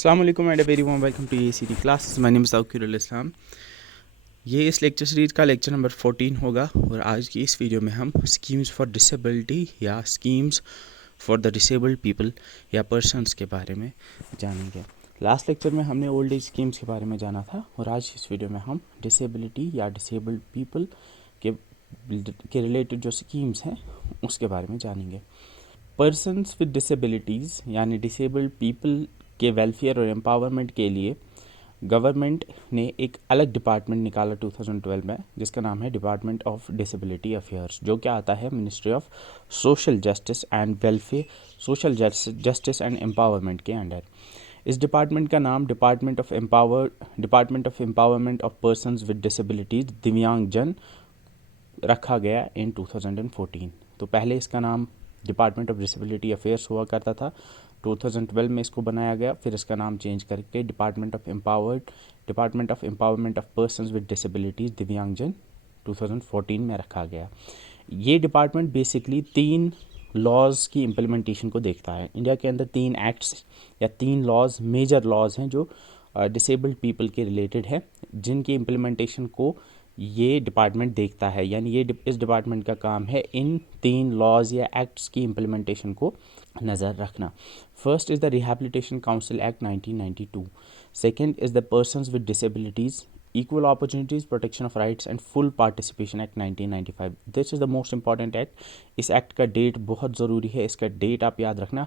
अस्सलाम वालेकुम and very warm welcome to ACT classes. My name is Tauqirul Islam. ये इस लेक्चर सीरीज़ का लेक्चर नंबर 14 होगा और आज की इस वीडियो में हम स्कीम्स फॉर डिसेबिलिटी या schemes for the disabled people या पर्सनस के बारे में जानेंगे। लास्ट लेक्चर में हमने ओल्ड एज स्कीम्स के बारे में जाना था और आज इस वीडियो में हम डिसेबिलिटी या डिसेबल्ड पीपल के रिलेटेड जो स्कीम्स हैं उसके बारे में जानेंगे। पर्सनस विद डिसेबिलिटीज़ यानी डिसेबल्ड पीपल के वेलफेयर और एम्पावरमेंट के लिए गवर्नमेंट ने एक अलग डिपार्टमेंट निकाला 2012 में, जिसका नाम है डिपार्टमेंट ऑफ डिसेबिलिटी अफेयर्स, जो क्या आता है ministry of social justice and welfare, social justice and empowerment के अंडर। इस डिपार्टमेंट का नाम department of empowerment of persons with disabilities दिव्यांगजन रखा गया इन 2014। तो पहले इसका नाम डिपार्टमेंट ऑफ डिसेबिलिटी अफेयर्स हुआ करता था, 2012 में इसको बनाया गया, फिर इसका नाम चेंज करके department of empowerment of persons with disabilities दिव्यांगजन 2014 में रखा गया। ये डिपार्टमेंट बेसिकली 3 लॉज की इम्प्लीमेंटेशन को देखता है। इंडिया के अंदर 3 एक्ट्स या 3 लॉज, मेजर लॉज हैं जो डिसेबल्ड पीपल के रिलेटेड है, जिनकी इम्प्लीमेंटेशन को ये डिपार्टमेंट देखता है। यानी इस डिपार्टमेंट का काम है इन 3 लॉज या एक्ट्स की इम्प्लीमेंटेशन को नज़र रखना। First is the rehabilitation council act 1992, second is the persons with disabilities equal opportunities protection of rights and full participation act 1995। This is the most important act. इस act का date बहुत ज़रूरी है, इसका डेट आप याद रखना।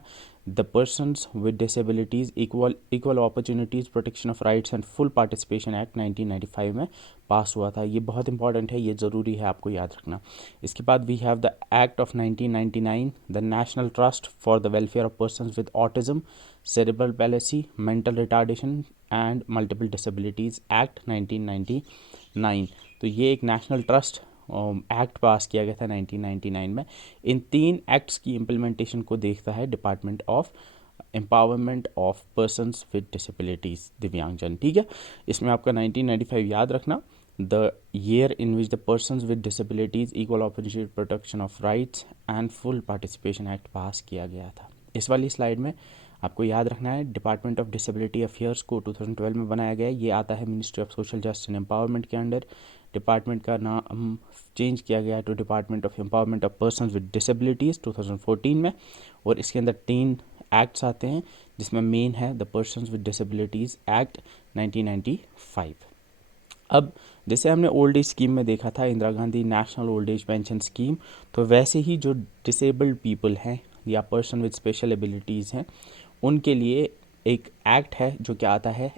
The persons with disabilities equal opportunities protection of rights and full participation act 1995 में पास हुआ था। ये बहुत इंपॉर्टेंट है, ये ज़रूरी है आपको याद रखना। इसके बाद we have the act of 1999, the national trust for the welfare of persons with autism, cerebral palsy, mental retardation and multiple disabilities act 1999। तो ये एक नेशनल ट्रस्ट एक्ट पास किया गया था 1999 में। इन 3 एक्ट्स की इम्प्लीमेंटेशन को देखता है department of empowerment of persons with disabilities दिव्यांगजन। ठीक है, इसमें आपका 1995 याद रखना, the year in which the persons with disabilities equal opportunity protection of rights and full participation act पास किया गया था। इस वाली स्लाइड में आपको याद रखना है डिपार्टमेंट ऑफ डिसेबिलिटी अफेयर्स को 2012 में बनाया गया है। ये आता है ministry of social justice and empowerment के अंडर। डिपार्टमेंट का नाम चेंज किया गया to department of empowerment of persons with disabilities 2014 में, और इसके अंदर 3 एक्ट्स आते हैं, जिसमें मेन है the persons with disabilities act 1995। अब जैसे हमने ओल्ड एज स्कीम में देखा था Indira Gandhi national old age pension scheme, तो वैसे ही जो डिसेबल्ड पीपल हैं या पर्सन विद स्पेशल एबिलिटीज़ हैं उनके लिए एक एक्ट है जो क्या आता है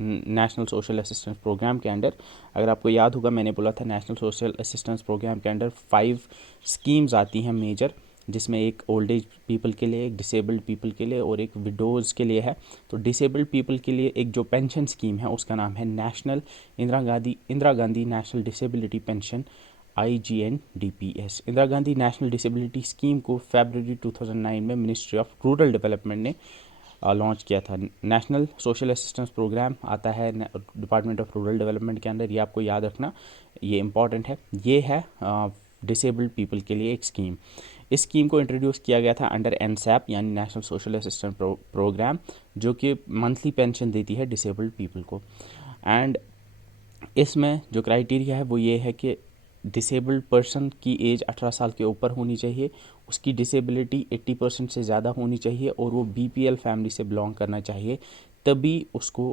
नेशनल सोशल असिस्टेंस प्रोग्राम के अंडर। अगर आपको याद होगा, मैंने बोला था नेशनल सोशल असिस्टेंस प्रोग्राम के अंडर 5 स्कीम्स आती हैं मेजर, जिसमें एक ओल्ड एज पीपल के लिए, एक डिसेबल्ड पीपल के लिए और एक विडोज़ के लिए है। तो डिसेबल्ड पीपल के लिए एक जो पेंशन स्कीम है उसका नाम है national Indira Gandhi national disability pension IGNDPS। Indira Gandhi national disability scheme को फरवरी 2009 में मिनिस्ट्री ऑफ रूरल डेवलपमेंट ने लॉन्च किया था। नेशनल सोशल असिस्टेंस प्रोग्राम आता है डिपार्टमेंट ऑफ रूरल डेवलपमेंट के अंदर, ये आपको याद रखना, ये इंपॉर्टेंट है। ये है डिसेबल्ड पीपल के लिए एक स्कीम। इस स्कीम को इंट्रोड्यूस किया गया था अंडर NSAP यानी नेशनल सोशल असिस्टेंस प्रोग्राम, जो कि मंथली पेंशन देती है डिसेबल्ड पीपल को। एंड इसमें जो क्राइटेरिया है वो ये है कि डिसेबल्ड पर्सन की एज 18 साल के ऊपर होनी चाहिए, उसकी डिसेबिलिटी 80% से ज़्यादा होनी चाहिए और वो BPL फैमिली से बिलोंग करना चाहिए, तभी उसको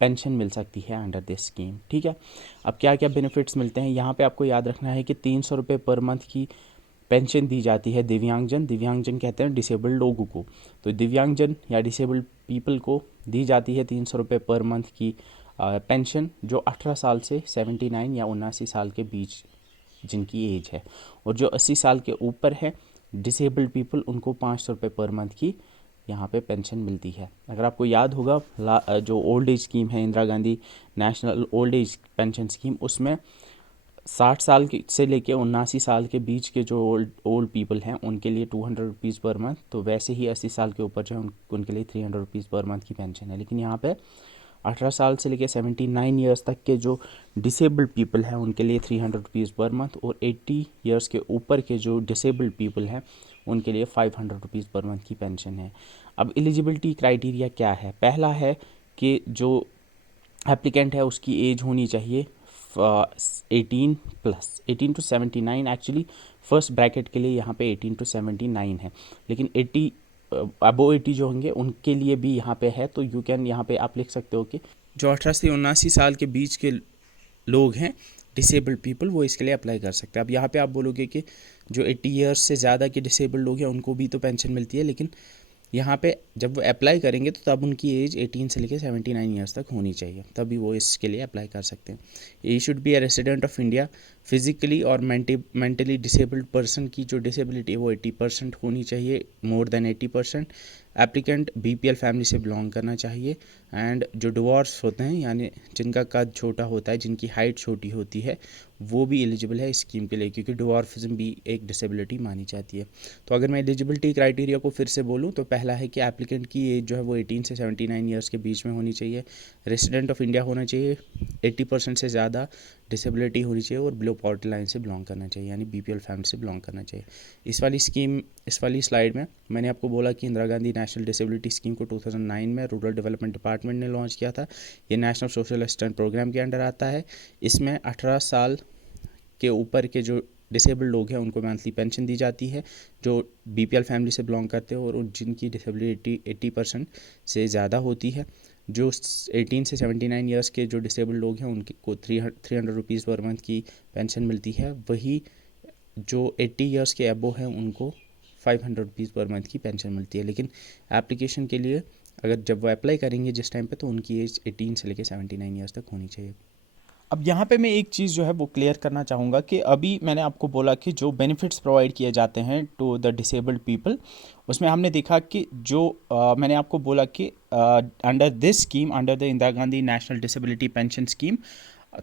पेंशन मिल सकती है अंडर दिस स्कीम। ठीक है, अब क्या क्या बेनिफिट्स मिलते हैं यहाँ पे आपको याद रखना है कि 300 रुपये पर मंथ की पेंशन दी जाती है दिव्यांगजन कहते हैं डिसेबल्ड लोगों को। तो दिव्यांगजन या डिसेबल्ड पीपल को दी जाती है 300 रुपये पर मंथ की पेंशन, जो 18 साल से 79 या 79 साल के बीच जिनकी एज है, और जो 80 साल के ऊपर है डिसेबल्ड पीपल, उनको 500 रुपये पर मंथ की यहाँ पे पेंशन मिलती है। अगर आपको याद होगा जो ओल्ड एज स्कीम है Indira Gandhi national old age pension scheme, उसमें 60 साल से लेके 79 साल के बीच के जो ओल्ड पीपल हैं उनके लिए 200 रुपीज़ पर मंथ, तो वैसे ही 80 साल के ऊपर जो है उनके लिए 300 रुपीज़ पर मंथ की पेंशन है। लेकिन यहाँ पे 18 साल से लेकर 79 ईयर्स तक के जो डिसेबल्ड पीपल हैं उनके लिए 300 रुपीज़ पर मंथ, और 80 ईयर्स के ऊपर के जो डिसेबल्ड पीपल हैं उनके लिए 500 रुपीज़ पर मंथ की पेंशन है। अब एलिजिबिलिटी क्राइटेरिया क्या है? पहला है कि जो एप्लीकेंट है उसकी एज होनी चाहिए 18+, 18 to 79। एक्चुअली फर्स्ट ब्रैकेट के लिए यहाँ पे 18 to 79 है, लेकिन 80 अबो 80 जो होंगे उनके लिए भी यहाँ पे है। तो यू कैन यहाँ पे आप लिख सकते हो कि जो 18 से 79 साल के बीच के लोग हैं डिसेबल्ड पीपल, वो इसके लिए अप्लाई कर सकते हैं। अब यहाँ पे आप बोलोगे कि जो 80 ईयर्स से ज़्यादा के डिसेबल्ड लोग हैं उनको भी तो पेंशन मिलती है, लेकिन यहाँ पे जब वो अप्लाई करेंगे तो तब उनकी एज 18 से लेकर 79 ईयर्स तक होनी चाहिए, तभी वो इसके लिए अप्लाई कर सकते हैं। ये should be a resident of India, physically और मेंटली डिसेबल्ड पर्सन की जो डिसेबिलिटी है वो 80% होनी चाहिए, more than 80%। Applicant BPL family से बिलोंग करना चाहिए, एंड जो डिवोर्स होते हैं यानी जिनका कद छोटा होता है, जिनकी हाइट छोटी होती है, वो भी एलिजिबल है इस स्कीम के लिए, क्योंकि डिवॉर्फिज्म भी एक डिसेबिलिटी मानी जाती है। तो अगर मैं एलिजिबिलिटी क्राइटेरिया को फिर से बोलूँ तो पहला है कि एप्लीकेंट की एज जो है वो 18 से 79 ईयर्स के बीच में होनी चाहिए, रेसिडेंट ऑफ इंडिया होना चाहिए, 80% से ज़्यादा डिसेबिलिटी होनी चाहिए, और बिलो पॉवर्टी लाइन से बिलोंग करना चाहिए यानी बीपीएल फैमिली से बिलोंग करना चाहिए। इस वाली स्लाइड में मैंने आपको बोला कि Indira Gandhi national disability scheme को 2009 में रूरल डेवलपमेंट डिपार्टमेंट ने लॉन्च किया था। ये नेशनल सोशल असिस्टेंस प्रोग्राम के अंडर आता है। इसमें 18 साल के ऊपर के जो डिसेबल्ड लोग हैं उनको मंथली पेंशन दी जाती है, जो बीपीएल फैमिली से बिलोंग करते हैं और जिनकी डिसेबिलिटी 80% से ज़्यादा होती है। जो 18 से 79 ईयर्स के जो डिसेबल्ड लोग हैं उनकी को 300 रुपीज़ पर मंथ की पेंशन मिलती है। वही जो 80 ईयर्स के अबो हैं उनको 500 रुपीज़ पर मंथ की पेंशन मिलती है। लेकिन एप्लीकेशन के लिए अगर जब वो अप्लाई करेंगे जिस टाइम पे, तो उनकी एज 18 से लेकर 79 ईयर्स तक होनी चाहिए। अब यहाँ पे मैं एक चीज़ जो है वो क्लियर करना चाहूँगा कि अभी मैंने आपको बोला कि जो बेनिफिट्स प्रोवाइड किए जाते हैं टू द डिसेबल्ड पीपल, उसमें हमने देखा कि जो मैंने आपको बोला कि under this scheme, under the Indira Gandhi national disability pension scheme,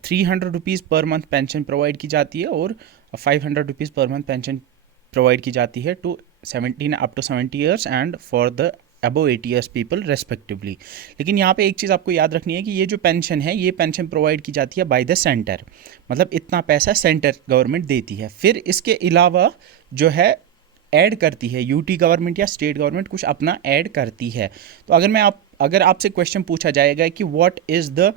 300 rupees per month pension provide की जाती है और 500 rupees per month pension provide की जाती है to 17 up to 70 years and for the above 80 years people respectively. लेकिन यहाँ पे एक चीज़ आपको याद रखनी है कि ये जो पेंशन है, ये पेंशन प्रोवाइड की जाती है बाय द सेंटर, मतलब इतना पैसा सेंटर गवर्नमेंट देती है। फिर इसके अलावा जो है ऐड करती है यूटी गवर्नमेंट या स्टेट गवर्नमेंट, कुछ अपना ऐड करती है। तो अगर आपसे क्वेश्चन पूछा जाएगा कि व्हाट इज़ द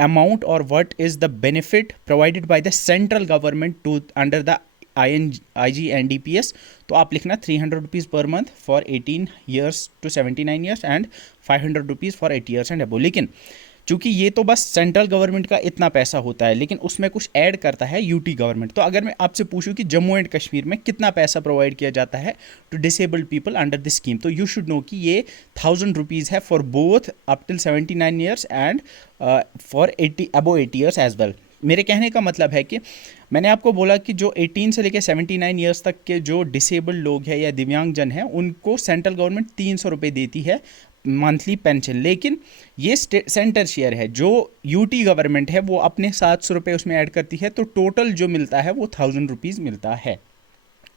अमाउंट और what is the benefit provided by the central government to under the IGNDPS, तो आप लिखना 300 rupees per month for 18 years to 79 years and 500 rupees for 80 years and above. लेकिन चूंकि ये तो बस सेंट्रल गवर्नमेंट का इतना पैसा होता है, लेकिन उसमें कुछ ऐड करता है यूटी गवर्नमेंट। तो अगर मैं आपसे पूछूं कि जम्मू एंड कश्मीर में कितना पैसा प्रोवाइड किया जाता है to disabled people under this scheme, तो यू शुड नो कि ये 1000 रुपीज़ है for both up till 79 years and for 80 above 80 years as well. मेरे कहने का मतलब है कि मैंने आपको बोला कि जो 18 से लेकर 79 ईयर्स तक के जो डिसेबल्ड लोग हैं या दिव्यांगजन हैं, उनको सेंट्रल गवर्नमेंट 300 रुपये देती है मंथली पेंशन, लेकिन ये सेंटर शेयर है। जो यूटी गवर्नमेंट है वो अपने 700 रुपये उसमें ऐड करती है, तो टोटल जो मिलता है वो 1000 रुपीज़ मिलता है।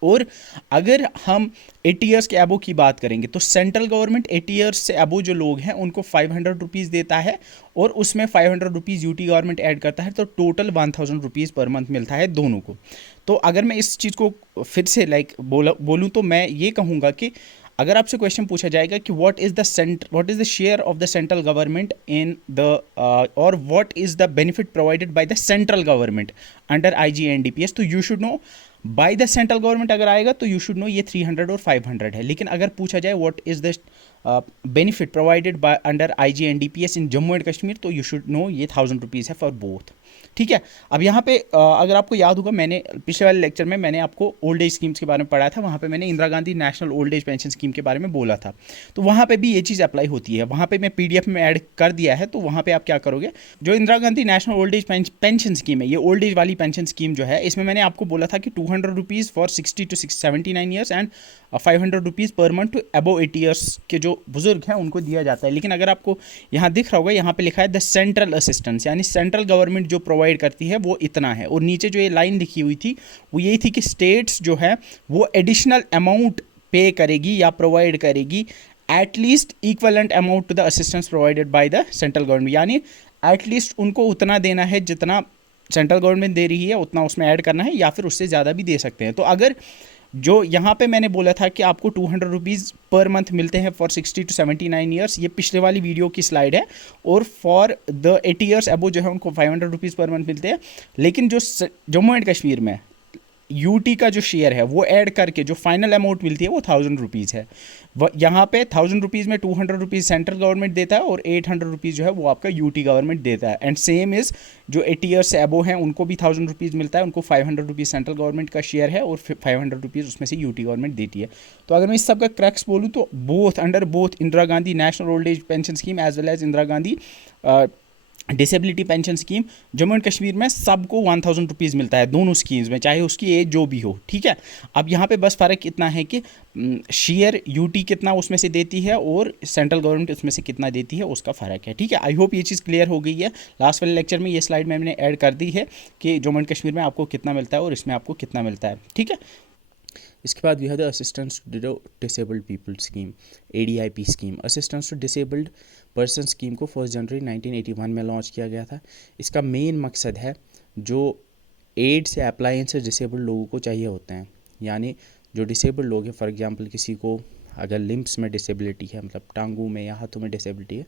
और अगर हम 80 ईयर्स के अबो की बात करेंगे तो सेंट्रल गवर्नमेंट 80 ईयर्स से अबो जो लोग हैं उनको 500 रुपीज़ देता है, और उसमें 500 रुपीज़ यूटी गवर्नमेंट ऐड करता है, तो टोटल 1000 रुपीज़ पर मंथ मिलता है दोनों को। तो अगर मैं इस चीज़ को फिर से बोलूँ तो मैं ये कहूँगा कि अगर आपसे क्वेश्चन पूछा जाएगा कि what is the share of the central government in the और what is the benefit provided by the central government under IGNDPS, तो you should know by the central government अगर आएगा तो यू शुड नो ये 300 और 500 है। लेकिन अगर पूछा जाए what is the benefit provided by under IGNDPS in Jammu and Kashmir, तो यू शुड नो ये 1000 रुपीज़ है फॉर बोथ। ठीक है। अब यहाँ पे अगर आपको याद होगा, मैंने पिछले वाले लेक्चर में मैंने आपको ओल्ड एज स्कीम्स के बारे में पढ़ाया था। वहाँ पे मैंने Indira Gandhi national old age pension scheme के बारे में बोला था, तो वहाँ पे भी ये चीज़ अप्लाई होती है। वहाँ पे मैं PDF में ऐड कर दिया है, तो वहाँ पे आप क्या करोगे, जो Indira Gandhi national old age pension scheme है, ये ओल्ड एज वाली पेंशन स्कीम जो है, इसमें मैंने आपको बोला था कि 200 rupees for 60 to 79 years and 500 rupees per month to above 80 years के जो बुजुर्ग हैं उनको दिया जाता है। लेकिन अगर आपको यहाँ दिख रहा होगा, यहाँ पे लिखा है द सेंट्रल असिस्टेंस, यानी सेंट्रल गवर्नमेंट जो प्रोवाइड करती है वो इतना है, और नीचे जो ये लाइन लिखी हुई थी वो यही थी कि स्टेट्स जो है वो एडिशनल अमाउंट पे करेगी या प्रोवाइड करेगी at least equivalent amount to the assistance provided by the central government, यानी एटलीस्ट उनको उतना देना है जितना सेंट्रल गवर्नमेंट दे रही है, उतना उसमें ऐड करना है, या फिर उससे ज़्यादा भी दे सकते हैं। तो अगर जो यहाँ पे मैंने बोला था कि आपको 200 रुपीज़ पर मंथ मिलते हैं फॉर 60 to 79 ईयर्स, ये पिछले वाली वीडियो की स्लाइड है, और फॉर द 80 ईयर्स अबो जो है उनको 500 रुपीज़ पर मंथ मिलते हैं। लेकिन जो जम्मू एंड कश्मीर में यूटी का जो शेयर है वो ऐड करके जो फाइनल अमाउंट मिलती है वो 1000 रुपीज़ है। यहाँ पे 1000 रुपीज़ में 200 रुपीज़ सेंट्रल गवर्नमेंट देता है और 800 रुपीज़ जो है वो आपका यूटी गवर्नमेंट देता है। एंड सेम इज़ जो 80 ईयर्स से अबो हैं उनको भी 1000 रुपीज़ मिलता है, उनको 500 रुपीज़ सेंट्रल गवर्नमेंट का शेयर है और 500 रुपीज़ उसमें से यूटी गवर्नमेंट देती है। तो अगर मैं इस सब का क्रैक्स बोलूँ तो both under both Indira Gandhi national old age pension scheme as well as Indira Gandhi disability pension scheme, Jammu and Kashmir में सबको 1000 रुपीज़ मिलता है दोनों स्कीम्स में, चाहे उसकी एज जो भी हो, ठीक है। अब यहाँ पे बस फ़र्क इतना है कि शेयर यूटी कितना उसमें से देती है और सेंट्रल गवर्नमेंट उसमें से कितना देती है, उसका फ़र्क है, ठीक है। आई होप ये चीज़ क्लियर हो गई है। लास्ट वाले लेक्चर में ये स्लाइड मैंने ऐड कर दी है कि जम्मू एंड कश्मीर में आपको कितना मिलता है और इसमें आपको कितना मिलता है, ठीक है। इसके बाद we have the assistance to disabled people scheme, ADIP scheme. Assistance to disabled person scheme को 1 जनवरी 1981 में लॉन्च किया गया था। इसका मेन मकसद है जो एड्स या अप्लायंसेस डिसेबल्ड लोगों को चाहिए होते हैं, यानी जो डिसेबल्ड लोग हैं, फॉर एग्जांपल किसी को अगर लिम्स में डिसेबिलिटी है, मतलब टांगों में या हाथों में डिसेबिलिटी है,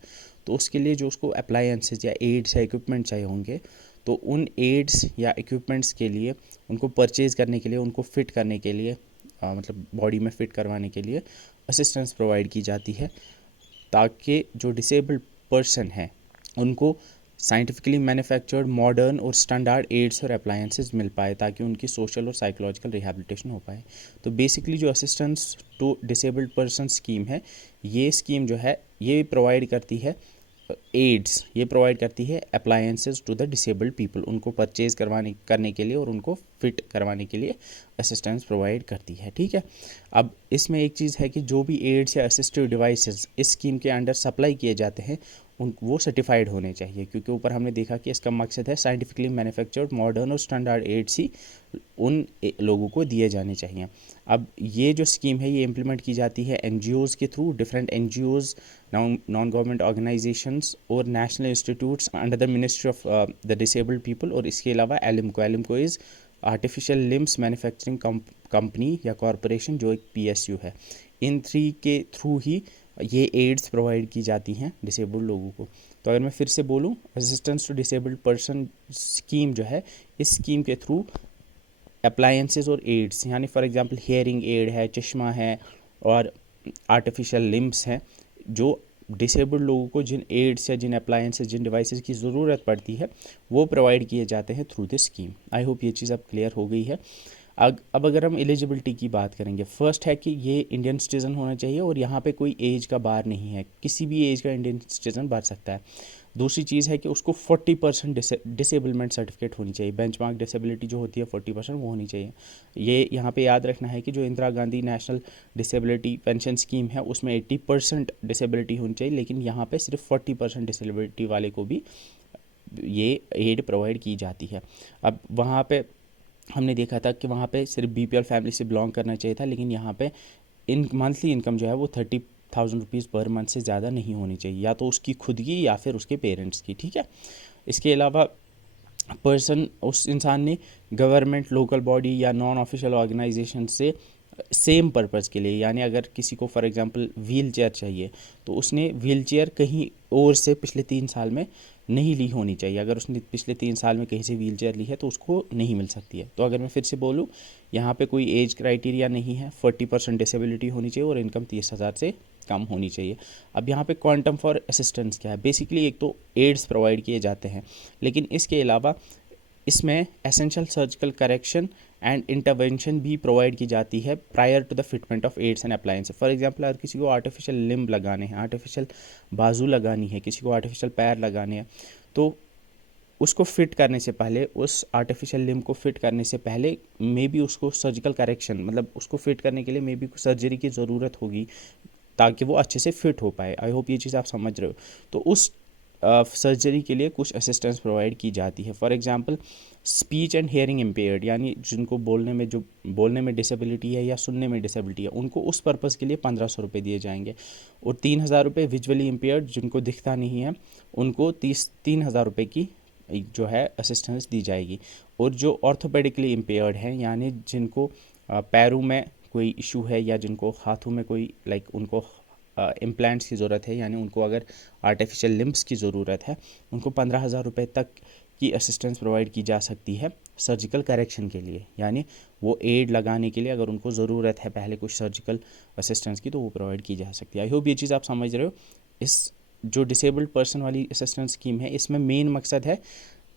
तो उसके लिए जो उसको अप्लायंसेस या एड्स या इक्विपमेंट चाहिए होंगे, तो उन एड्स या इक्विपमेंट्स के लिए उनको परचेज़ करने के लिए, उनको फिट करने के लिए, मतलब बॉडी में फिट करवाने के लिए असिस्टेंस प्रोवाइड की जाती है, ताकि जो डिसेबल्ड पर्सन है उनको साइंटिफिकली मैन्युफैक्चर्ड मॉडर्न और स्टैंडर्ड एड्स और अप्लायंसेस मिल पाए, ताकि उनकी सोशल और साइकोलॉजिकल रिहैबिलिटेशन हो पाए। तो बेसिकली जो assistance to disabled person scheme है, ये स्कीम जो है ये प्रोवाइड करती है एड्स, ये प्रोवाइड करती है appliances to the disabled people, उनको परचेज़ करने के लिए और उनको फिट करवाने के लिए असिस्टेंस प्रोवाइड करती है, ठीक है। अब इसमें एक चीज़ है कि जो भी एड्स या असिस्टिव डिवाइसेस इस स्कीम के अंडर सप्लाई किए जाते हैं वो सर्टिफाइड होने चाहिए, क्योंकि ऊपर हमने देखा कि इसका मकसद है साइंटिफिकली मैन्युफैक्चर्ड मॉडर्न और स्टैंडर्ड एड्स ही उन लोगों को दिए जाने चाहिए। अब ये जो स्कीम है ये इम्प्लीमेंट की जाती है NGOs के through, different NGOs, non government organisations और national institutes under the ministry of the disabled people, और इसके अलावा ALIMCO is artificial limbs manufacturing company या कॉरपोरेशन, जो एक PSU है। इन 3 के थ्रू ही ये एड्स प्रोवाइड की जाती हैं डिसेबल्ड लोगों को। तो अगर मैं फिर से बोलूँ, assistance to disabled person scheme जो है, इस स्कीम के थ्रू अप्लायंसेस और एड्स, यानी फॉर एग्जांपल हेयरिंग एड है, चश्मा है और आर्टिफिशियल लिम्स हैं, जो डिसेबल्ड लोगों को जिन एड्स या जिन अप्लायंसेस, जिन डिवाइसेस की ज़रूरत पड़ती है, वो प्रोवाइड किए जाते हैं through this scheme. I hope ये चीज़ अब क्लियर हो गई है। अब अगर हम एलिजिबिलिटी की बात करेंगे, फर्स्ट है कि ये इंडियन सिटीज़न होना चाहिए और यहाँ पे कोई एज का बार नहीं है, किसी भी एज का इंडियन सिटीज़न भर सकता है। दूसरी चीज़ है कि उसको 40% डिसेबलमेंट सर्टिफिकेट होनी चाहिए, बेंचमार्क डिसेबिलिटी जो होती है 40% वो होनी चाहिए। ये यहाँ पे याद रखना है कि जो Indira Gandhi national disability pension scheme है उसमें 80% डिसेबिलिटी होनी चाहिए, लेकिन यहाँ पे सिर्फ 40% डिसेबिलिटी वाले को भी ये एड प्रोवाइड की जाती है। अब वहाँ पे हमने देखा था कि वहाँ पे सिर्फ BPL फैमिली से बिलोंग करना चाहिए था, लेकिन यहाँ पे मंथली इनकम जो है वो 30,000 रुपीज़ पर मंथ से ज़्यादा नहीं होनी चाहिए, या तो उसकी खुद की या फिर उसके पेरेंट्स की, ठीक है। इसके अलावा पर्सन, उस इंसान ने गवर्नमेंट, लोकल बॉडी या नॉन ऑफिशियल ऑर्गेनाइजेशन से सेम पर्पज़ के लिए, यानी अगर किसी को फॉर एग्जांपल व्हील चेयर चाहिए तो उसने व्हील चेयर कहीं और से पिछले 3 साल में नहीं ली होनी चाहिए। अगर उसने पिछले 3 साल में कहीं से व्हील चेयर ली है तो उसको नहीं मिल सकती है। तो अगर मैं फिर से बोलूँ, यहाँ पे कोई एज क्राइटेरिया नहीं है, 40% डिसेबिलिटी होनी चाहिए और इनकम 30,000 से कम होनी चाहिए। अब यहाँ पे क्वांटम फॉर असिस्टेंस क्या है? बेसिकली एक तो एड्स प्रोवाइड किए जाते हैं, लेकिन इसके अलावा इसमें essential surgical correction and intervention भी प्रोवाइड की जाती है prior to the fitment of aids and appliance. For example अगर किसी को आर्टिफिशियल लिम्ब लगाने हैं, आर्टिफिशियल बाजू लगानी है, किसी को आर्टिफिशियल पैर लगाने हैं, तो उसको फिट करने से पहले, उस आर्टिफिशियल लिम्ब को फिट करने से पहले मे बी उसको सर्जिकल करेक्शन, मतलब उसको फिट करने के लिए मे बी सर्जरी की ज़रूरत होगी ताकि वो अच्छे से फिट हो पाए। आई होप ये चीज़ आप समझ रहे हो। तो उस सर्जरी के लिए कुछ असिस्टेंस प्रोवाइड की जाती है। For example speech and hearing impaired, यानी जिनको बोलने में डिसेबिलिटी है या सुनने में डिसेबिलिटी है, उनको उस पर्पज़ के लिए 1500 रुपये दिए जाएंगे। और 3000 रुपये विजुअली इम्पेयर्ड, जिनको दिखता नहीं है, उनको 3000 रुपये की जो है असिस्टेंस दी जाएगी। और जो ऑर्थोपेडिकली इम्पेयर्ड हैं, यानी जिनको पैरों में कोई इशू है या जिनको हाथों में कोई उनको इम्प्लांट्स की ज़रूरत है, यानी उनको अगर आर्टिफिशियल लिम्ब्स की ज़रूरत है, उनको 15,000 रुपये तक की असिस्टेंस प्रोवाइड की जा सकती है सर्जिकल करेक्शन के लिए। यानी वो एड लगाने के लिए अगर उनको ज़रूरत है पहले कुछ सर्जिकल असिस्टेंस की, तो वो प्रोवाइड की जा सकती है। आई होप ये चीज़ आप समझ रहे हो। इस जो डिसेबल्ड पर्सन वाली असिस्टेंस स्कीम है, इसमें मेन मकसद है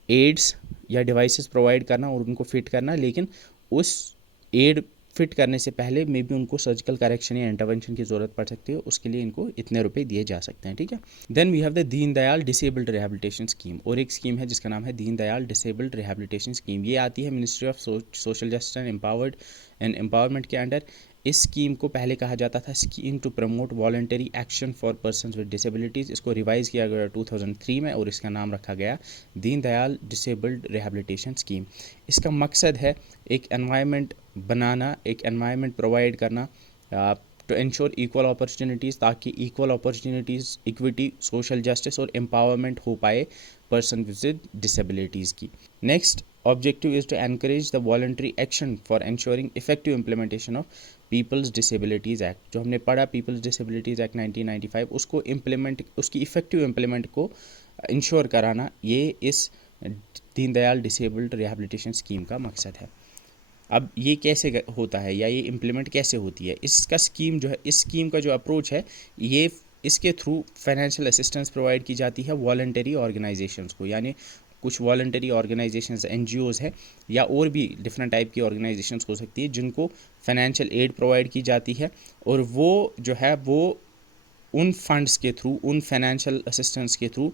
एड्स या डिवाइसेस प्रोवाइड करना और उनको फिट करना, लेकिन उस एड फिट करने से पहले मे बी उनको सर्जिकल करेक्शन या इंटरवेंशन की ज़रूरत पड़ सकती है, उसके लिए इनको इतने रुपए दिए जा सकते हैं, ठीक है। Then we have the Deen Dayal disabled rehabilitation scheme, और एक स्कीम है जिसका नाम है Deen Dayal disabled rehabilitation scheme. ये आती है ministry of social justice and empowerment के अंडर। इस स्कीम को पहले कहा जाता था scheme to promote voluntary action for persons with disabilities. इसको रिवाइज किया गया 2003 में और इसका नाम रखा गया Deen Dayal disabled rehabilitation scheme. इसका मकसद है एक एनवायरनमेंट बनाना, एक एनवायरनमेंट प्रोवाइड करना टू इंश्योर इक्वल अपॉर्चुनिटीज़, ताकि equal opportunities, equity, social justice और एम्पावरमेंट हो पाए पर्सन विद डिसेबिलिटीज़ की। Next objective is to encourage the voluntary action for ensuring effective implementation of people's disabilities act. जो हमने पढ़ा peoples disabilities act 1995, उसको implement, उसकी इफ़ेक्टिव इम्प्लीमेंट को इंश्योर कराना, ये इस दीनदयाल डिसेबल्ड रिहैबिलिटेशन स्कीम का मकसद है। अब ये कैसे होता है या ये इम्प्लीमेंट कैसे होती है, इसका स्कीम जो है, इस स्कीम का जो अप्रोच है, ये इसके थ्रू फाइनेंशियल असिस्टेंस प्रोवाइड की जाती है वॉलंटरी ऑर्गेनाइजेशंस को। यानी कुछ वॉलंटरी ऑर्गेनाइजेशंस, एनजीओज़ हैं या और भी डिफरेंट टाइप की ऑर्गेनाइजेशंस हो सकती है, जिनको फाइनेंशियल एड प्रोवाइड की जाती है, और वो जो है वो उन फंड्स के थ्रू, उन फाइनेंशियल असिस्टेंस के थ्रू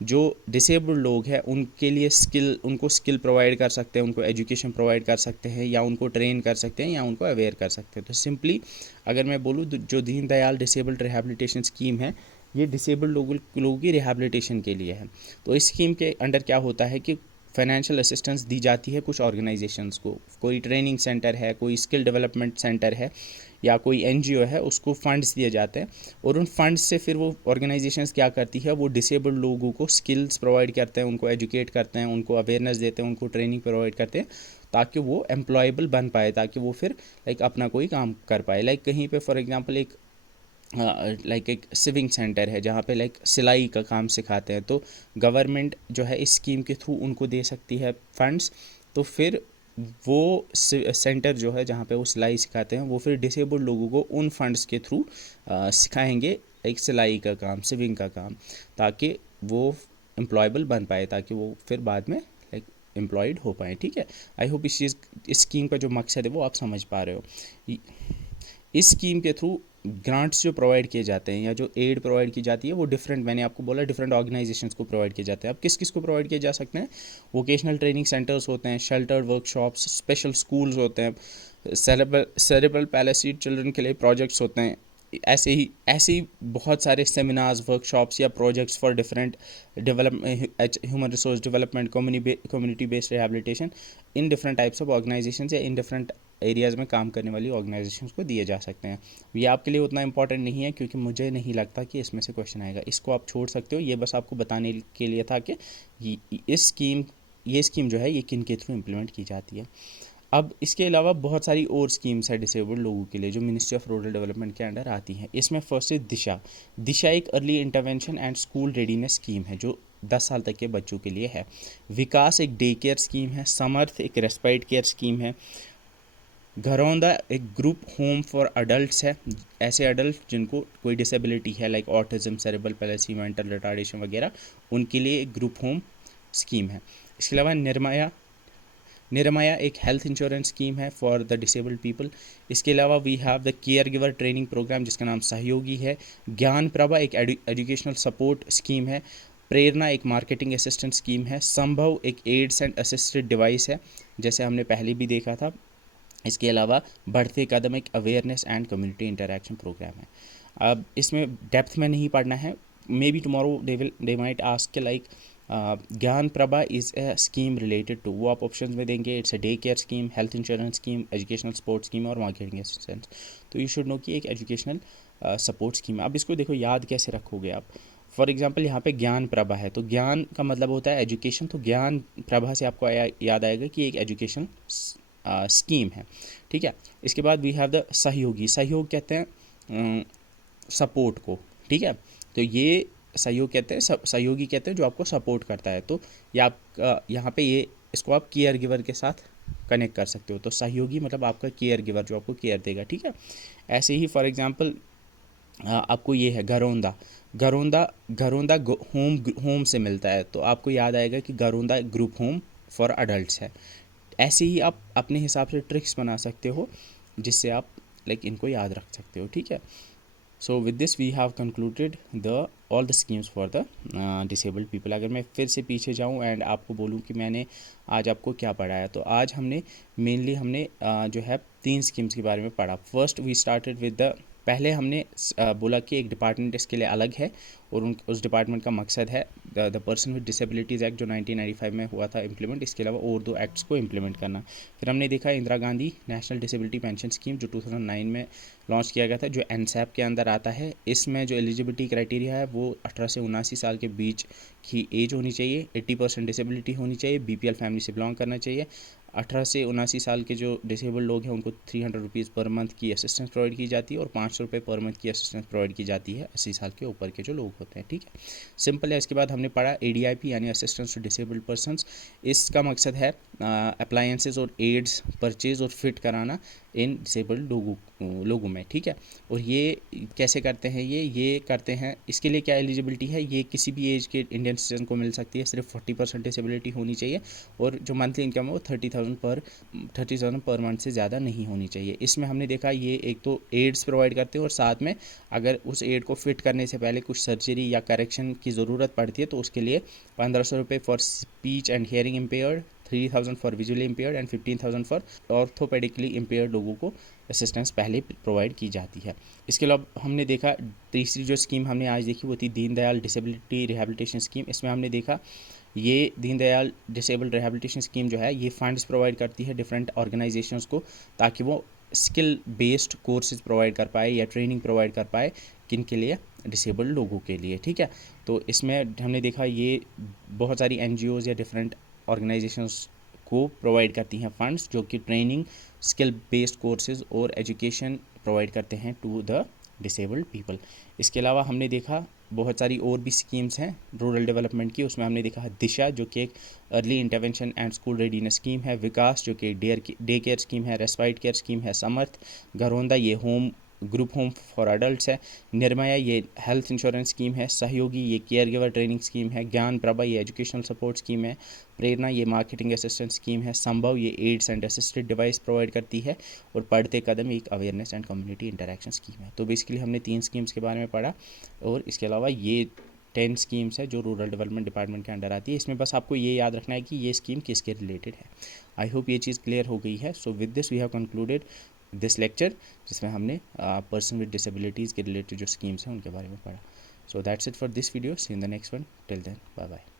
जो डिसेबल्ड लोग हैं उनको स्किल प्रोवाइड कर सकते हैं, उनको एजुकेशन प्रोवाइड कर सकते हैं, या उनको ट्रेन कर सकते हैं, या उनको अवेयर कर सकते हैं। तो सिंपली अगर मैं बोलूँ, जो Deen Dayal disabled rehabilitation scheme है, ये डिसेबल्ड लोगों की रिहैबिलिटेशन के लिए है। तो इस स्कीम के अंडर क्या होता है कि फाइनेंशियल असिस्टेंस दी जाती है कुछ ऑर्गेनाइजेशंस को। कोई ट्रेनिंग सेंटर है, कोई स्किल डेवलपमेंट सेंटर है, या कोई एनजीओ है, उसको फंड्स दिए जाते हैं, और उन फंड्स से फिर वो ऑर्गेनाइजेशंस क्या करती है, वो डिसेबल्ड लोगों को स्किल्स प्रोवाइड करते हैं, उनको एजुकेट करते हैं, उनको अवेयरनेस देते हैं, उनको ट्रेनिंग प्रोवाइड करते हैं, ताकि वो एम्प्लॉयबल बन पाए, ताकि वो फिर अपना कोई काम कर पाए। कहीं पे फॉर एग्जांपल एक सिविंग सेंटर है जहाँ पे सिलाई का काम सिखाते हैं, तो गवर्नमेंट जो है इस स्कीम के थ्रू उनको दे सकती है फंड्स। तो फिर वो सेंटर जो है जहाँ पे वो सिलाई सिखाते हैं, वो फिर डिसेबल्ड लोगों को उन फंड्स के थ्रू सिखाएंगे एक सिलाई का काम, सिविंग का काम, ताकि वो एम्प्लॉयबल बन पाए, ताकि वो फिर बाद में एम्प्लॉयड हो पाए, ठीक है। आई होप इस स्कीम का जो मकसद है वो आप समझ पा रहे हो। इस स्कीम के थ्रू ग्रांट्स जो प्रोवाइड किए जाते हैं या जो एड प्रोवाइड की जाती है, वो मैंने आपको बोला डिफरेंट ऑर्गेनाइजेशंस को प्रोवाइड किए जाते हैं। अब किस किस को प्रोवाइड किए जा सकते हैं? वोकेशनल ट्रेनिंग सेंटर्स होते हैं, शेल्टर्ड वर्कशॉप्स, स्पेशल स्कूल्स होते हैं, सेरेब्रल पैलेसी चिल्ड्रन के लिए प्रोजेक्ट्स होते हैं, ऐसे ही बहुत सारे सेमिनार्स, वर्कशॉप्स या projects for different human resource development, community based rehabilitation in different types of organisations या इन डिफरेंट एरियाज़ में काम करने वाली ऑर्गेनाइजेशंस को दिए जा सकते हैं। ये आपके लिए उतना इंपॉर्टेंट नहीं है, क्योंकि मुझे नहीं लगता कि इसमें से क्वेश्चन आएगा, इसको आप छोड़ सकते हो। ये बस आपको बताने के लिए था कि ये स्कीम जो है ये किन के थ्रू इम्प्लीमेंट की जाती है। अब इसके अलावा बहुत सारी और स्कीम्स है डिसेबल्ड लोगों के लिए जो मिनिस्ट्री ऑफ रूरल डेवलपमेंट के अंडर आती हैं। इसमें फर्स्ट है दिशा एक early intervention and school readiness scheme है जो 10 साल तक के बच्चों के लिए है। विकास एक डे केयर स्कीम है। समर्थ एक रेस्पाइट केयर स्कीम है। घरौंदा एक ग्रुप होम फॉर अडल्ट्स है, ऐसे अडल्ट जिनको कोई डिसेबिलिटी है like autism, cerebral palsy, mental retardation वगैरह, उनके लिए एक ग्रुप होम स्कीम है। इसके अलावा निरमया एक हेल्थ इंश्योरेंस स्कीम है फॉर द डिसेबल्ड पीपल। इसके अलावा we have the caregiver training programme जिसका नाम सहयोगी है। ज्ञान प्रभा एक एजुकेशनल सपोर्ट स्कीम है। प्रेरणा एक मार्केटिंग असिस्टेंट स्कीम है। संभव एक एड्स एंड असिस्टेड डिवाइस है, जैसे हमने पहले भी देखा था। इसके अलावा बढ़ते कदम एक awareness and community interaction programme है। अब इसमें डेप्थ में नहीं पढ़ना है, maybe tomorrow they might ask like Gyan Prabha is a scheme related to, वो आप ऑप्शन में देंगे it's a day care scheme, health insurance scheme, educational support scheme और मार्केटिंग असिस्टेंस। तो यू शुड नो कि एक एजुकेशनल सपोर्ट स्कीम है। अब इसको देखो याद कैसे रखोगे आप। फॉर एग्जांपल यहाँ पे ज्ञान प्रभा है, तो ज्ञान का मतलब होता है एजुकेशन, तो ज्ञान प्रभा से आपको याद आएगा कि एक एजुकेशन स्कीम है, ठीक है। इसके बाद वी हैव द सहयोगी, सहयोग कहते हैं सपोर्ट को, ठीक है। तो ये सहयोग कहते हैं, सहयोगी कहते हैं जो आपको सपोर्ट करता है। तो ये आप यहाँ पे ये इसको आप केयर गिवर के साथ कनेक्ट कर सकते हो। तो सहयोगी मतलब आपका केयर गिवर जो आपको केयर देगा, ठीक है। ऐसे ही फॉर एग्जांपल आपको ये है घरौंदा, घरौंदा होम से मिलता है, तो आपको याद आएगा कि घरौंदा ग्रुप होम फॉर अडल्ट्स है। ऐसे ही आप अपने हिसाब से ट्रिक्स बना सकते हो जिससे आप लाइक इनको याद रख सकते हो, ठीक है। So with this we have concluded the all the schemes for the disabled people. अगर मैं फिर से पीछे जाऊं एंड आपको बोलूं कि मैंने आज आपको क्या पढ़ाया, तो आज हमने मेनली हमने जो है 3 स्कीम्स के बारे में पढ़ा। First we started with the, पहले हमने बोला कि एक डिपार्टमेंट इसके लिए अलग है और उस डिपार्टमेंट का मकसद है the person with disabilities act जो 1995 में हुआ था इम्प्लीमेंट, इसके अलावा और 2 एक्ट्स को इम्प्लीमेंट करना। फिर हमने देखा Indira Gandhi national disability pension scheme जो 2009 में लॉन्च किया गया था, जो एनसैप के अंदर आता है। इसमें जो एलिजिबिलिटी क्राइटेरिया है वो 18 से 79 साल के बीच की एज होनी चाहिए, 80% डिसेबिलिटी होनी चाहिए, बीपीएल फैमिली से बिलोंग करना चाहिए। 18 से 79 साल के जो डिसेबल्ड लोग हैं उनको 300 रुपीज़ पर मंथ की असिस्टेंस प्रोवाइड की जाती है और 500 रुपये पर मंथ की असिस्टेंस प्रोवाइड की जाती है 80 साल के ऊपर के जो लोग होते हैं, ठीक है। सिंपल है। इसके बाद हमने पढ़ा एडीआईपी यानी असिस्टेंस टू डिसेबल्ड पर्सनस। इसका मकसद है अप्लायंसेस और एड्स परचेज और फिट कराना इन डिसेबल्ड लोगों में, ठीक है। और ये कैसे करते हैं, ये करते हैं, इसके लिए क्या एलिजिबिलिटी है, ये किसी भी एज के इंडियन सिटीजन को मिल सकती है, सिर्फ 40% डिसेबिलिटी होनी चाहिए और जो मंथली इनकम है वो 30,000 पर मंथ से ज़्यादा नहीं होनी चाहिए। इसमें हमने देखा ये एक तो एड्स प्रोवाइड करते हैं और साथ में अगर उस एड को फिट करने से पहले कुछ सर्जरी या करेक्शन की ज़रूरत पड़ती है तो उसके लिए 1500 रुपये for speech and hearing impaired, 3000 for visually impaired and 15,000 for orthopaedically impaired लोगों को असिस्टेंस पहले प्रोवाइड की जाती है। इसके अलावा हमने देखा तीसरी जो स्कीम हमने आज देखी वो थी दीनदयाल डिसेबिलिटी रिहैबिलिटेशन स्कीम। इसमें हमने देखा ये दीनदयाल डिसेबल्ड रिहैबिलिटेशन स्कीम जो है ये फंड्स प्रोवाइड करती है डिफरेंट ऑर्गेनाइजेशंस को ताकि वो स्किल बेस्ड कोर्सेज प्रोवाइड कर पाए या ट्रेनिंग प्रोवाइड कर पाए, किन के लिए, डिसेबल्ड लोगों के लिए, ठीक है। तो इसमें हमने देखा ये बहुत सारी एनजीओज़ या डिफरेंट ऑर्गेनाइजेशंस को प्रोवाइड करती हैं फंड्स जो कि ट्रेनिंग, स्किल बेस्ड कोर्सेज और एजुकेशन प्रोवाइड करते हैं टू द डिसेबल्ड पीपल। इसके अलावा हमने देखा बहुत सारी और भी स्कीम्स हैं रूरल डेवलपमेंट की। उसमें हमने देखा दिशा जो कि एक early intervention and school readiness scheme है, विकास जो कि डे केयर स्कीम है, रेस्पाइट केयर स्कीम है, समर्थ घरौंदा ये ग्रुप होम फॉर अडल्ट्स है, निर्मया ये हेल्थ इंश्योरेंस स्कीम है, सहयोगी ये केयर गिवर ट्रेनिंग स्कीम है, ज्ञान प्रभा ये एजुकेशनल सपोर्ट स्कीम है, प्रेरणा ये मार्केटिंग असिस्टेंट स्कीम है, संभव ये aids and assisted device provide करती है और पढ़ते कदम एक awareness and community interaction scheme है। तो बेसिकली हमने 3 स्कीम्स के बारे में पढ़ा और इसके अलावा ये 10 स्कीम्स है जो रूरल डेवलपमेंट डिपार्टमेंट के अंडर आती है। इसमें बस आपको ये याद रखना है कि ये स्कीम किसके रिलेटेड है। आई होप ये चीज़ क्लियर हो गई है। So with this we have concluded this lecture जिसमें हमने पर्सन विद डिसेबिलिटीज़ के रिलेटेड जो स्कीम्स हैं उनके बारे में पढ़ा। So that's it for this video, see in the next one, till then bye bye.